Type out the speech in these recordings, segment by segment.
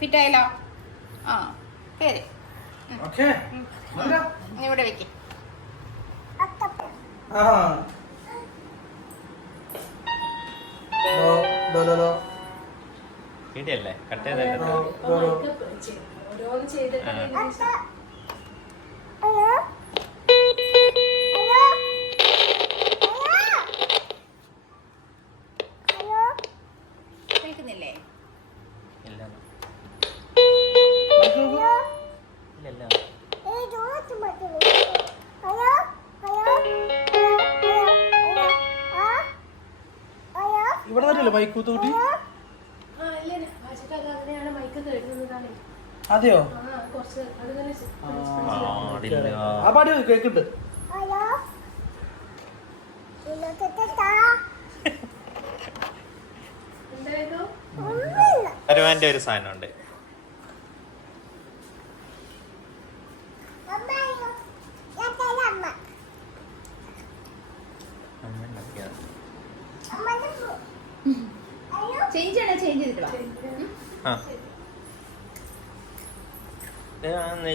ഫിറ്റായല്ലോ. ആ ശരി, ഇവിടെ വെക്ക്. വീഡിയല്ലേ കട്ട് ചെയ്തല്ലോ. കേൾക്കുന്നില്ലേ? ഇവിടെ തന്നെയല്ലേ മൈക്ക് കുത്തുകൂട്ടി? അതെയോ? ആ പാടി കേക്കുന്നുണ്ട്. വരുവാൻ്റെ ഒരു സാധനമുണ്ട്.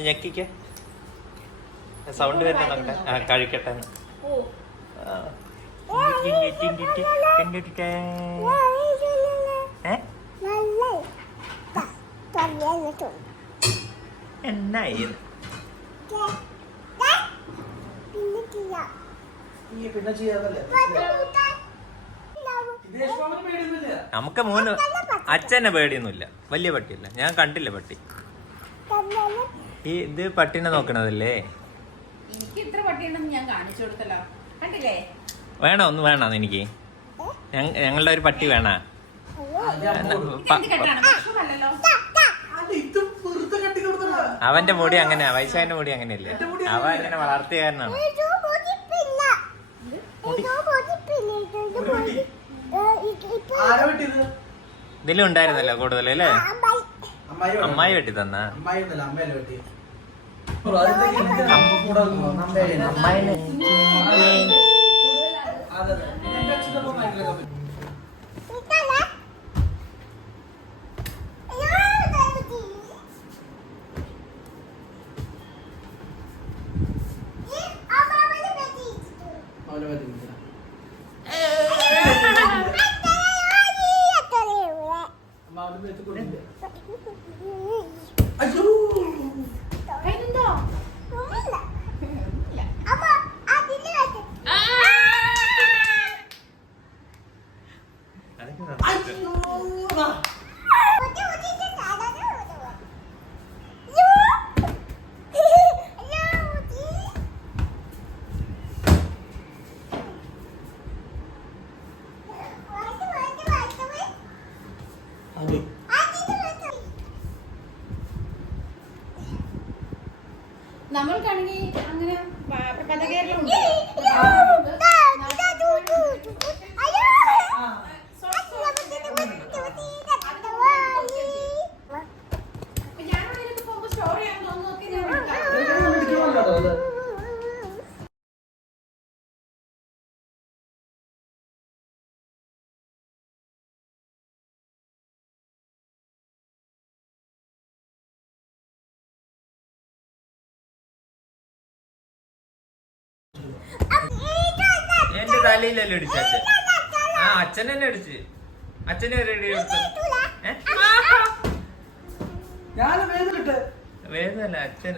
ഞെക്കിക്ക് സൗണ്ട് വരുന്നുണ്ട്. കഴിക്കട്ടെ. എന്നായി പിന്നെ ചെയ്യാതല്ലേ? നമുക്ക് മൂന്ന് അച്ഛനെ പേടിയൊന്നുമില്ല. വലിയ പട്ടിയല്ല, ഞാൻ കണ്ടില്ല പട്ടി. ഇത് പട്ടിനെ നോക്കണതല്ലേ? എനിക്ക് ഇത്ര പട്ടിയുണ്ടെന്ന് ഞാൻ കാണിച്ചു കൊടുത്തല്ലോ, കണ്ടില്ലേ? വേണോ? ഒന്ന് വേണോ എനിക്ക്? ഞങ്ങളുടെ ഒരു പട്ടി വേണ. അവന്റെ മുടി അങ്ങനെയാ, വയസ്സായന്റെ മുടി അങ്ങനെയല്ലേ? അവ ഇങ്ങനെ വളർത്തിയ കാരണമാണ്. ഇതിലും ഉണ്ടായിരുന്നല്ലോ കൂടുതൽ അല്ലേ? അമ്മായി വെട്ടി തന്ന നമ്മൾക്കാണെങ്കിൽ അങ്ങനെ പല കേരളമുണ്ട്. എന്റെ തലയിലല്ലേ അടിച്ച അച്ഛൻ? ആ അച്ഛൻ തന്നെ അടിച്ച്. അച്ഛനെ വേദനല്ല അച്ഛൻ.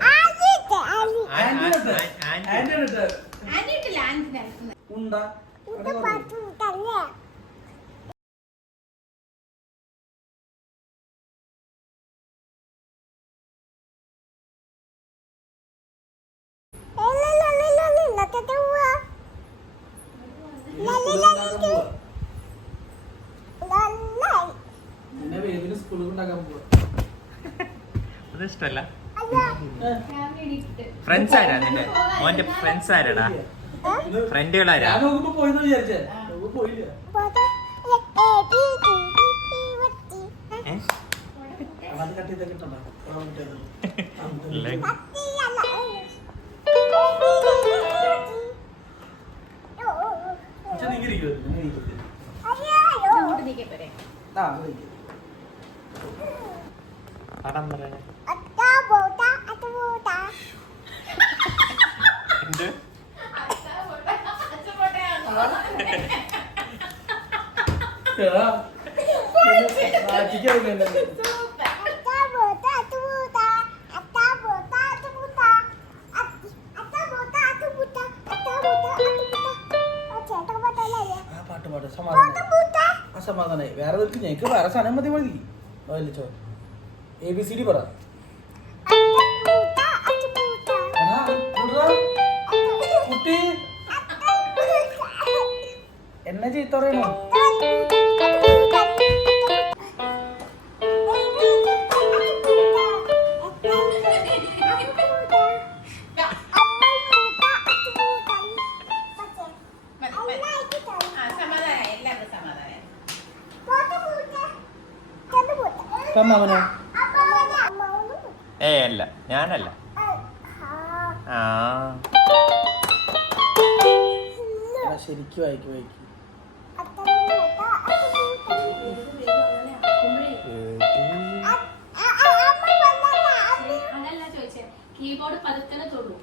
അത് ഇഷ്ടല്ല. ഫ്രണ്ട്സ് ആരാ നിന്റെ മോന്റെ? ഫ്രണ്ട്സ് ആരാടാ? ഫ്രണ്ടുകളാരാ? പടം പറയണേ എന്ത് സമാധാനായി. വേറെ ഞങ്ങൾക്ക് വേറെ സാധനം മതി മതി. വലിച്ചോ ABCD പറ. കുട്ടി എന്നെ ചീത്ത പറയണോ? കമ്മാവനോ? അല്ല ഞാനല്ല. ആ ശരിക്കും വായിക്കും അതല്ല ചോദിച്ചേ, കീബോർഡ് പതുക്കനെ തൊടു.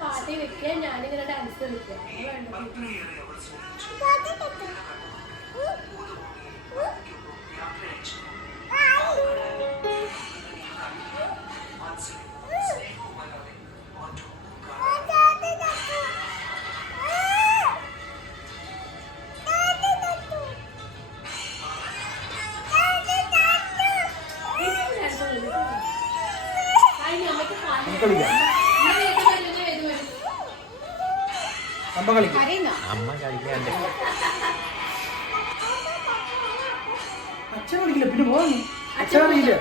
പാട്ടി വെക്കുക, ഞാനിങ്ങനെ ഡാൻസ് കളിക്കുക. അമ്മ കളിക്കാണ്ട് അച്ഛൻ കളിക്കില്ല. പിന്നെ പോകുന്നു അച്ഛൻ അറിയില്ല.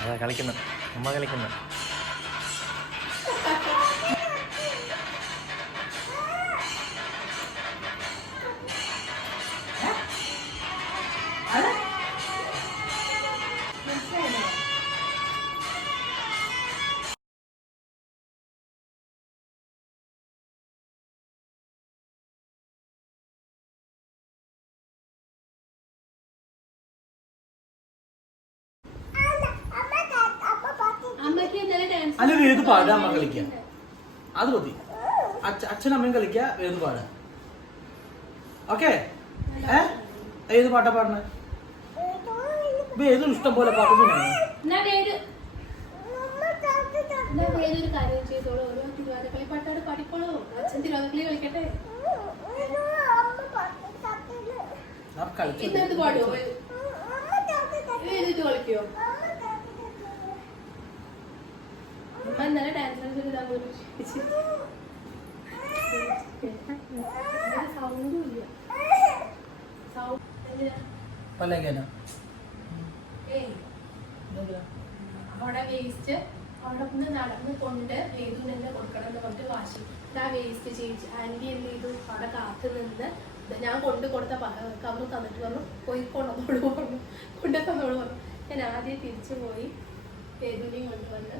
അതാ കളിക്കുന്നു, അമ്മ കളിക്കുന്നു. അല്ല വേദ് പാടുക, അമ്മ കളിക്കുക. അത് മതി. അച്ഛനമ്മയും കളിക്കുക, വേദ് പാടുക. ഓക്കെ? ഏത് പാട്ടാ പാടണേ? വേദും ഇഷ്ടം പോലെ പാട്ടൊന്നും ഒരു കാര്യം ചെയ്തോളൂ, ഓരോ തിരുവാതിരക്കളി പാട്ടാട് പാടിക്കോളൂ. അച്ഛൻ തിരുവാതിരക്കളി കളിക്കട്ടെ. ഇന്നത് പാടുവോ? ഇത് കളിക്കോ? അമ്മ ഇന്നലെ ഡാൻസ് സൗണ്ടും ഇല്ല. അവിടെ വേസ്റ്റ് അവിടെ നിന്ന് നടന്ന് കൊണ്ട് വേദു തന്നെ കൊടുക്കണം എന്ന് പറഞ്ഞിട്ട് വാശി. ആ വേസ്റ്റ് ചേച്ചി ആന്റി എന്ത് ചെയ്തു? അവിടെ കാത്തു നിന്ന് ഞാൻ കൊണ്ട് കൊടുത്ത കവർ തന്നിട്ട് പറഞ്ഞു പോയിക്കൊണ്ടോളൂ പറഞ്ഞു, കൊണ്ടു തന്നോളൂ പറഞ്ഞു. ഞാൻ ആദ്യം തിരിച്ചു പോയി വേദുവിനെയും കൊണ്ടുവന്ന്